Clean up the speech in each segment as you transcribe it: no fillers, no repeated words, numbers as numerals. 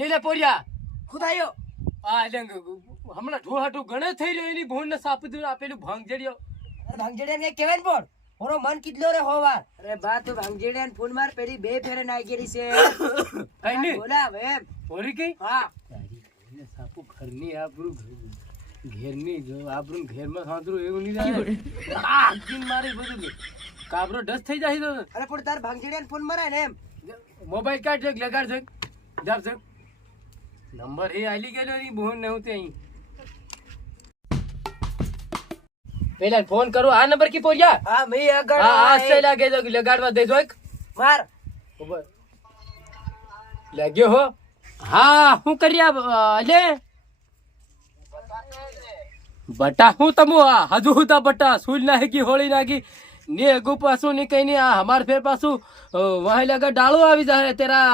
નીલે પોરિયા ખુદાયો આ લંગ હમણાં ઢોહાટું ગણે થઈ રહ્યો એની ભૂન ને સાપી આપેલું ભાંગજડિયો ભાંગજડિયા ને કેવાય પણ ઓરો મન કિડલો રે હોવાર અરે બા તું ભાંગજડિયા ને ફોન માર પેલી બે ફેરે નાઈ ગયેલી છે કઈ નહીં બોલા એમ પોરી કઈ હા તારી સાપુ ઘરની આબરૂ ઘેરની જો આબરૂ ઘેરમાં સાંતરું એવું નહીં જાય આ દિન મારી બધું કાબરો ડસ થઈ જાય તો અરે પણ તાર ભાંગજડિયા ને ફોન મરાય ને એમ મોબાઈલ કાઢ જગ લગાડ જગ જાપ જગ નંબર એ આલી ગયેલો ની બોન નહોતી તે અહીં પેલા ફોન કરો આ નંબર કી પોરિયા હા મે આગળ હા આ સે લાગે તો લગાડવા દેજો એક માર ઉપર લાગ્યો હો હા હું કર્યા અલે બટા હું તમો હજુ હુતા બટા સુલ નાખી હોળી નાખી ને ગુ પાછું ની કઈ ની આ હમાર ફેર પાછું વહી લગા ડાળો આવી જાય તેરા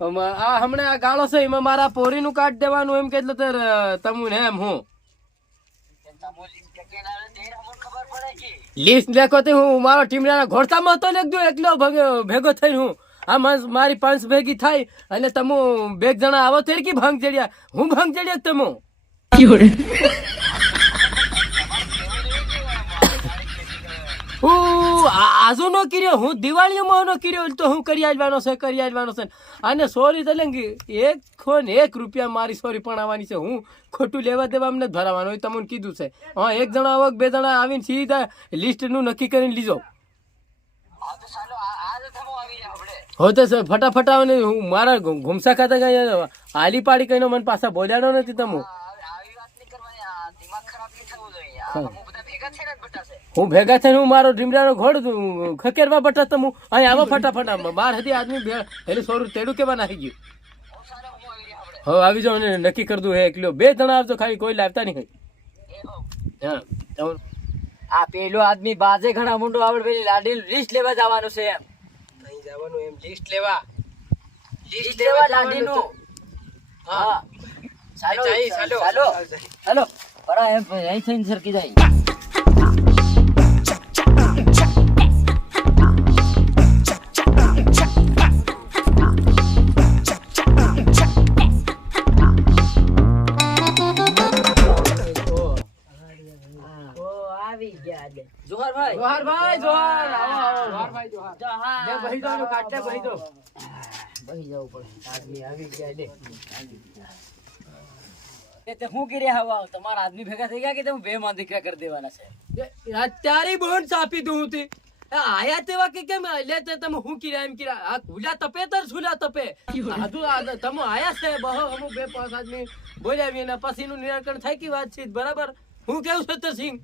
આ હમણે આ ગાળો છે એમાં મારા પોરી નું કાઢ દેવાનું એમ કેટલું તેર તમુન એમ હું લીસ્ટ લેખો તે હું મારો ટીમના ઘોડતામાં હતો લખજો એકલો ભેગો થઈને હું આ મારી પાંચ ભેગી થાય અને તમે બે જણા આવો તે કે ભાંગ જડ્યા હું ભાંગ જડ્યો તમો આજુ નો કર્યો હું દિવાળીમાં નો કર્યો તો હું કરી આવવાનો છે અને સોરી તો એક રૂપિયા મારી સોરી પણ આવવાની છે હું ખોટું લેવા દેવા અમને ભરાવાનું હોય તમને કીધું છે હા એક જણા આવો બે જણા આવીને સીધા લિસ્ટ નું નક્કી કરીને લીજો હો તો ફટાફટ આવે ને હું મારા ઘુમસા ખાતા કઈ હાલી પાડી કઈ મને પાછા બોલ્યાનો નથી તમે હું ભેગા થઈને હું મારો ઢીમડાનો ઘોડ ખકેરવા બટા તમ અહીં આવો ફટાફટ બાર હતી આદમી એટલે સોરું તેડું કેવા નાખી ગયું હવે આવી જાવ ને નક્કી કરી દઉં એક કિલો બે જણા આવજો ખાલી કોઈ લાવતા નહીં હા આ પેલો આદમી બાજે ઘણા મુંડો આવડ પેલી લાડી લિસ્ટ લેવા જવાનું છે એમ અહીં જવાનું એમ લિસ્ટ લેવા લાડી નું હા ચાલો પરા એમ અહીં થઈને સરકી જાય જોહાર ભાઈ બહી જાવ કાટલે બહી જાવ બહી જાવ પડે આદમી આવી ગયા લે તે હું કરી હવા તમારા આદમી ભેગા થઈ ગયા કે તમે બે માં દીકરા કરી દેવાના છે અત્યારે બોન સાપી દઉં હતી આયા તેવા કે કેમ લે તે તમે હું કર્યા એમ કર્યા આ ભૂલા તપે તર છૂલા તપે હજુ તમે આયા છે બહો અમુક બે પાંચ આદમી બોલ્યા ને પછી નું નિરાકરણ થાય કે વાત છે બરાબર હું કેવું સત્તરસિંહ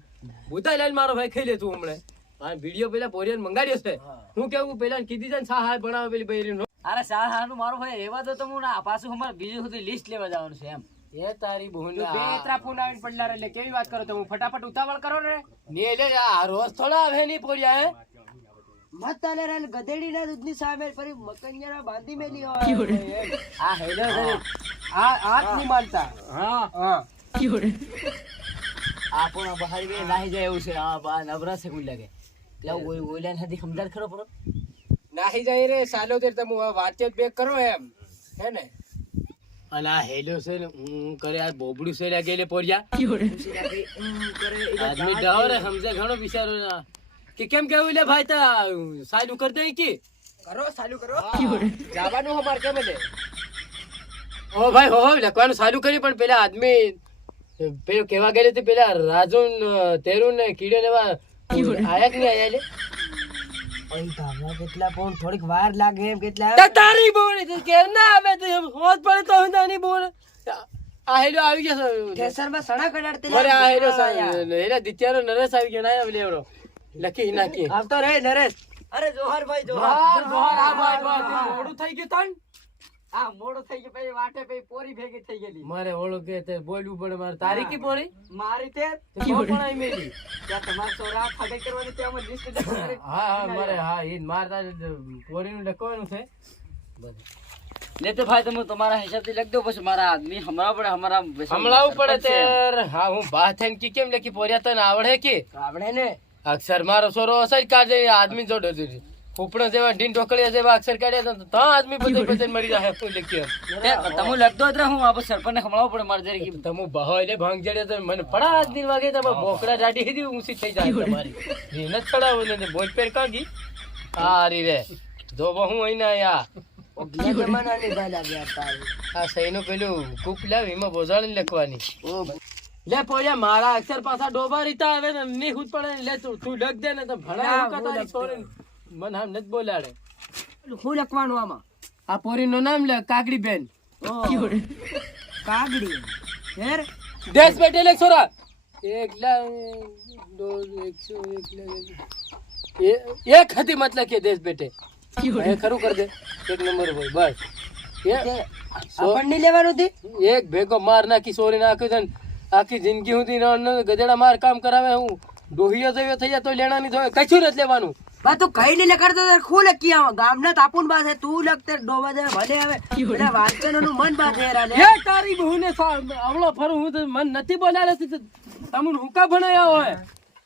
ભૂતાલાલ મારો ભાઈ ખાઈ લે તું હમણે આ વિડિયો પેલા બોરિયન મંગાડ્યો છે હું કેવું પેલા કીધી છે ને સહાય બનાવે પેલી બૈરી અરે સહાય નું મારો ભાઈ એવા તો તમે ના પાછું અમારે બીજું સુધી લિસ્ટ લેવા જવાનું છે એમ એ તારી બહુ બે ત્રા ફોન આવીને પડલા એટલે કેવી વાત કરો તમે ફટાફટ ઉતાવળ કરો ને ને લે આ રોજ થોડા આવે ની પોરિયા હે મત તાલે રે ગધેડી ના દૂધની સામે ફરી મકનિયા બાંધી મેલી હોય આ હેલો આ આત ની માનતા હા હા આપણો બહાર વે નાહી જાય એવું છે આ બા નવરા છે કોઈ લાગે એટલે કોઈ ઓઈલા નથી સમજાર ખરો પડો નાહી જાય રે સાલો તેર તમે વાતચીત બેક કરો એમ હે ને અલા હેલો છે ને હું કરે આ બોબડું છે લાગે લે પોરિયા આદમી ડરે સમજે ઘણો બિચારો કે કેમ કેવું લે ભાઈ તા સાલું કરી દે કે કરો ચાલુ કરો જવાનું અમાર કેમ લે ઓ ભાઈ હો લખવાનું ચાલુ કરી પણ પેલા આદમી પેલો કેવા ગયેલો તે પેલા રાજુન તેરુન ને કીડે ને આયા કે નહીં આયા લે ઓય બાબા કેટલા પણ થોડીક વાર લાગે એમ કેટલા તારી બોલ કેમ ના આવે તો હોત પડે તો નાની બોલ આ હેલો આવી ગયો ઠેસર માં સણા કડાડતે અરે આ હેલો એના દિત્યાનો નરેશ આવી ગયો ના આવે લેવડો લખી નાખી આવતો રે નરેશ અરે જોહર ભાઈ જોહર આ ભાઈ મોડું થઈ ગયું તન આ મોડું થઈ ગયું પછી વાટે પછી પોરી ભેગી થઈ ગયેલી મારે ઓળો કે તે બોલવું પડે મારે તારી કી પોરી મારી તે પણ આઈ મેલી ત્યાં તમાર સોરા ખાડે કરવાની ત્યાં અમે લિસ્ટ કરી હા મારે હા ઈ મારતા પોરી નું લખવાનું છે લેતે ભાઈ તમે તમારા હિસાબથી લખ દો પછી મારા આદમી હમણાવું પડે તે હા હું બાત થઈને કી કેમ લખી પોરિયા તને આવડે કે આવડે ને અક્ષર મારો સોરો અસર કાઢે આદમી જોડે ઉપડા જેવા ઢીન ઢોકળિયા જેવા અક્ષર કાઢ્યા તો આદમી બધે મરી જાય શું લખ્યું તમે લખતો જ હું આપણે સરપંચને ખમણાવવો પડે મારે જરી તમે બહો એટલે ભાંગ જડ્યા તો મને પડા આજ દિન વાગે તમે બોકડા દાઢી હતી ઊંચી થઈ જાય તમારી એ ન છડાવો ને બોજ પેર કાગી આરી રે જો હું અહીં ના આયા જમાનાની ભાઈ લાગ્યા તારી. આ સહીનું પેલું કૂપ લાવ એમાં બોજાડીને લખવાની લે પોયા મારા અક્ષર પાછા ડોબા રીતા આવે ને ની ખુદ પડે ને લે તું લખ દે ને તો ભણા એવું કતારી છોડીને મને આમ નથી બોલાડે શું લખવાનું આમાં? આ પોરીનું નામ લે કાકડી બેન કાગડી હેર દેશ બેટે લે છોરા એક હતી મતલબ કે દેશ બેટે એ ખરું કર દે એક નંબર હોય બસ આપણને લેવાનું હતી. એક ભેગો માર નાખી સોરી નાખ્યું છે ને આખી જિંદગી સુધી ગધેડા માર કામ કરાવે હું ડોહિયો જેવો થઈ જાય તો લેણા નહીં થયો કશું નથી લેવાનું બા તું કઈ નહીં લખડતો તાર ખું લખી આવો ગામના તાપુન પાસે તું લખતે ડોબા દે ભલે આવે પેલા વાંચનોનું મન બાદ હેરા લે એ તારી બહુને આવડો ફરું હું તો મન નથી બોલાડે તમને હુકા ભણાયા હોય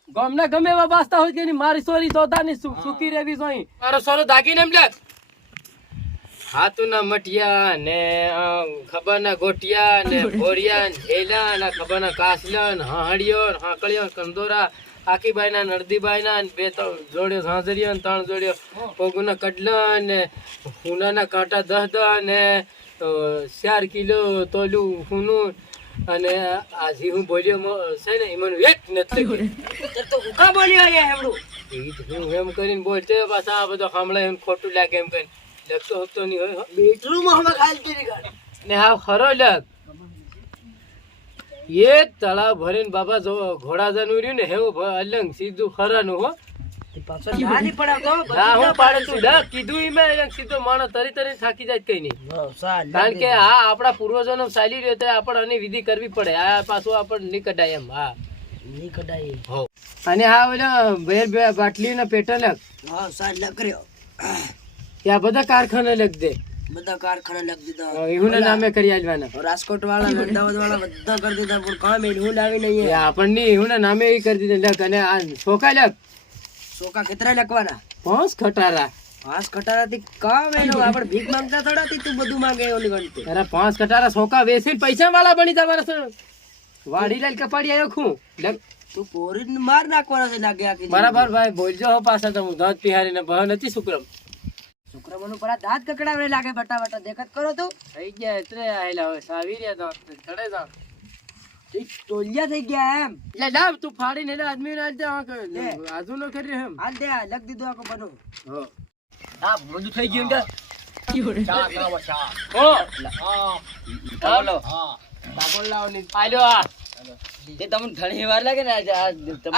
ગામના ગમે એવા બાસ્તા હોય કે મારી સોરી તોતાની સુકી રેવી જોઈ મારો સોરો દાગીને એમ લે હાથુના મટિયા ને ખબર ના ગોટિયા ને ભોરિયા ને હેલા ને ખબર ના કાસલા ને હાહડિયો ને હાકળિયો કંદોરા આખીબાઈ ના નરદીબાઈ ના બે જોડ્યો ઝાંઝરિયો ને 3 જોડ્યો પોગુના કડલા ને હુનાના કાંટા 10 ને 4 કિલો તોલું હુનું અને આજી હું બોલ્યો છે ને એમાં એક નથી તો ઉકા બોલ્યો અહીંયા હેમડું હું એમ કરીને બોલતે પાછા આ બધો સાંભળે એમ ખોટું લાગે એમ કરીને લખતો હકતો નહીં હોય બેટરું માં હવે ખાલતી ની ગાડી ને હા ખરો લખ એક તળાવ ભરીને બાબા જો ઘોડા જનું રહ્યું ને હેવું અલંગ સીધું ખરાનું હો પાછો નાની પડાવતો હા હું પાડે તું ડક કીધું ઈ મેં સીધો માણસ તરી તરી થાકી જાય કઈ નહીં કારણ કે આ આપણા પૂર્વજોનો ચાલી રહ્યો તો આપણે આની વિધિ કરવી પડે આ પાછું આપણે નહીં કઢાય એમ હા ની કડાઈ હો અને હા ઓલા બેર બાટલી ના પેટા લખ હા સાહેબ લખર્યો ત્યાં બધા કારખાના લખ દે બધા કારખાના લખ દીધા એવું નામે કરી આલવાના રાજકોટ વાળા અમદાવાદ વાળા બધા કરી દીધા પણ કામ એ હું લાવી નહીં આપણને એવું નામે એ કરી દીધે લખ અને આ સોકા લખ સોકા ખેતરા લખવાના 5 ખટારા 5 ખટારાથી કામ એનો આપણે ભીખ માંગતા થોડાથી તું બધું માંગે ઓલી ગણતી અરે 5 ખટારા સોકા વેચીને પૈસા વાળા બની તમારા વાડી લાલ કપાડી આવ્યો ખું તું પોરીને માર નાખવાનો છે લાગે આખી બરાબર ભાઈ બોલજો હો પાછા તો હું દાંત પિહારીને બહ નથી શુક્રમ શુક્રમનું પર દાંત કકડાવે લાગે બટા બટા દેખત કરો તું થઈ ગયા એટલે આયલા હવે સાવી રહ્યા તો ચડે જા ઈ ટોલિયા થઈ ગયા એમ લે લાવ તું ફાડીને એટલે આદમી ના દે આજુ નો કરી એમ હાલ દે લખ દીધું આખો બનો હો હા બધું થઈ ગયું ને ચા લાવો ચા હો બોલો બાબો લાવ ની આલ્યો આ તે તમને ઘણી વાર લાગે ને આજે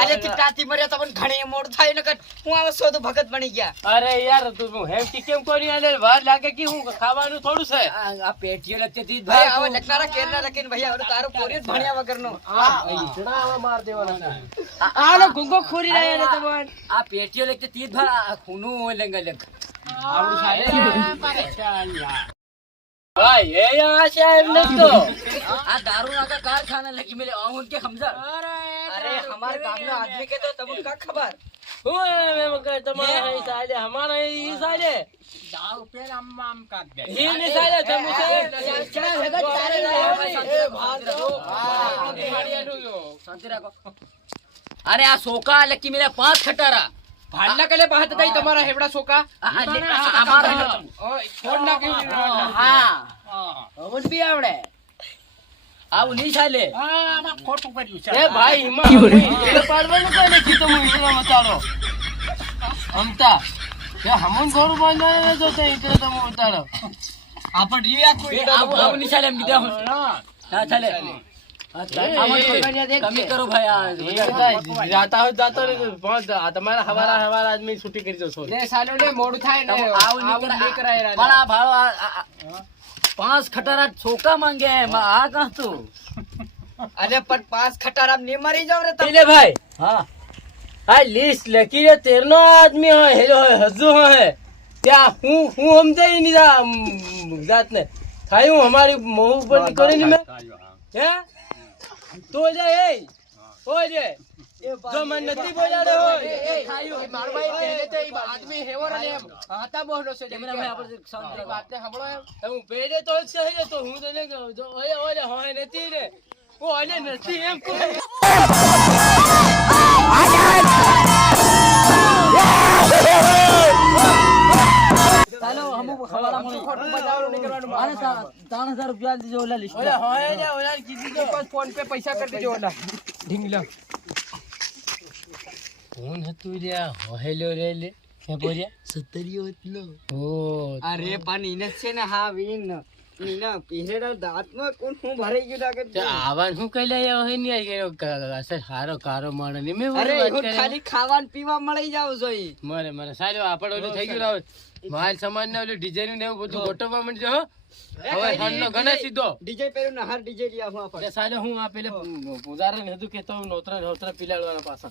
અરે તી તાતી મર્યા તમને ઘણી મોડ થાય ને હું આવો સો તો ભગત બની ગયા અરે યાર તું હું હેમ કી કેમ કરી આલે વાર લાગે કે હું ખાવાનું થોડું છે આ પેટીઓ લગતી હતી ભાઈ આવો લખનારા કેરના લખીને ભૈયા હવે તારો પોરી જ ભણ્યા વગરનો હા ઈચડા આવા માર દેવાના આનો ગુંગો ખોરી રહ્યા ને તમને આ પેટીઓ લગતી હતી ભા ખૂનું લેંગા લેંગ આવડું સાહેબ ભાઈ એ આ સાહેબ નતો આ દારૂ ના કારખાના લગી મેલે આવું કે સમજા અરે हमारे गामना आदमी के तो तब का खबर ઓય મે મકે તમારા એ સાલે હમારા એ સાલે દારૂ પેર આમ કાટ દે એ ને સાલે તમુ છે ચા ભગત તારે શાંતિ રાખો અરે આ સોકા લકી મેલે 5 ખટારા ભાડલા કલે પાહત તઈ તમારા હેવડા સોકા અમારા છોડ ના કે હા અમન બી આવડે આવું નહીં ચાલે એ ભાઈ હિમા એટલે પાડવાનું કોઈ નથી તો હું ઈલા મતાડો હમતા એ હમન ગોરું બાંધવાને ન જોતે ઈતરે તો હું ઉતારો આપણ રીયા કોઈ આવું નહીં ચાલે એમ કીધા ના ચાલે કમી કરો ભાઈ આ જાતા હોય જાતો રે તમારા હવારા આદમી છૂટી કરી દો લે સાલો લે મોડું થાય ને આવું નહીં કરાય પણ આ ભાડો 5 ખટારા છોકા માંગે આ કાં તું અરે પણ 5 ખટારા ને મરી જાવ રે એટલે ભાઈ હા આ લિસ્ટ લખી રે તેરનો આદમી હોય હેલો હજુ હોય ત્યાં હું સમજાઈ ની જાત ને થાય હું અમારી મોહ ઉપર કરીને મે હે તો જે એ ઓ જે જો મને નથી બોલાડો હોય હું પેલે તો જ સહી તો હું તને કહું જો ઓલે હોય નથી રે ઓલે નથી એમ કહું ચાલો હમુ ખવાલા મળી અરે 3000 રૂપિયા દીજો ઓલા લિસ્ટ ઓલે હોય ને ઓલા કીધી તો ફોન પે પૈસા કરી દેજો ઓલા ઢીંગલા ફોન હતું લ્યા હોહેલો રે લે કે બોલ્યા સતરિયો એટલો ઓ અરે પણ ઈને છે ને હા વિંગ ઈને પીરેડા દાંતમાં કોણ હું ભરાઈ ગયું લાગે તે આવાન હું કઈ લઈ આવ્યો હે ને અસર હારો કારો માણો ને મે અરે વાત હું કરે ખાલી ખાવાન પીવા મળી જાવ જોઈ મને સારો આપડે ઓલું થઈ ગયું રાવ માલ સમાન ને ઓલું ડિઝાઇન ને એવું બધું ગોઠવવા માંડજો હો હવે હણનો ગણે સીધો ડીજે પહેર્યું ને હાર ડીજે લિયા હું તે સાલે હું આ પેલે પૂજારે ને હતું કે તો નોતરા પીલાડવાના પાછા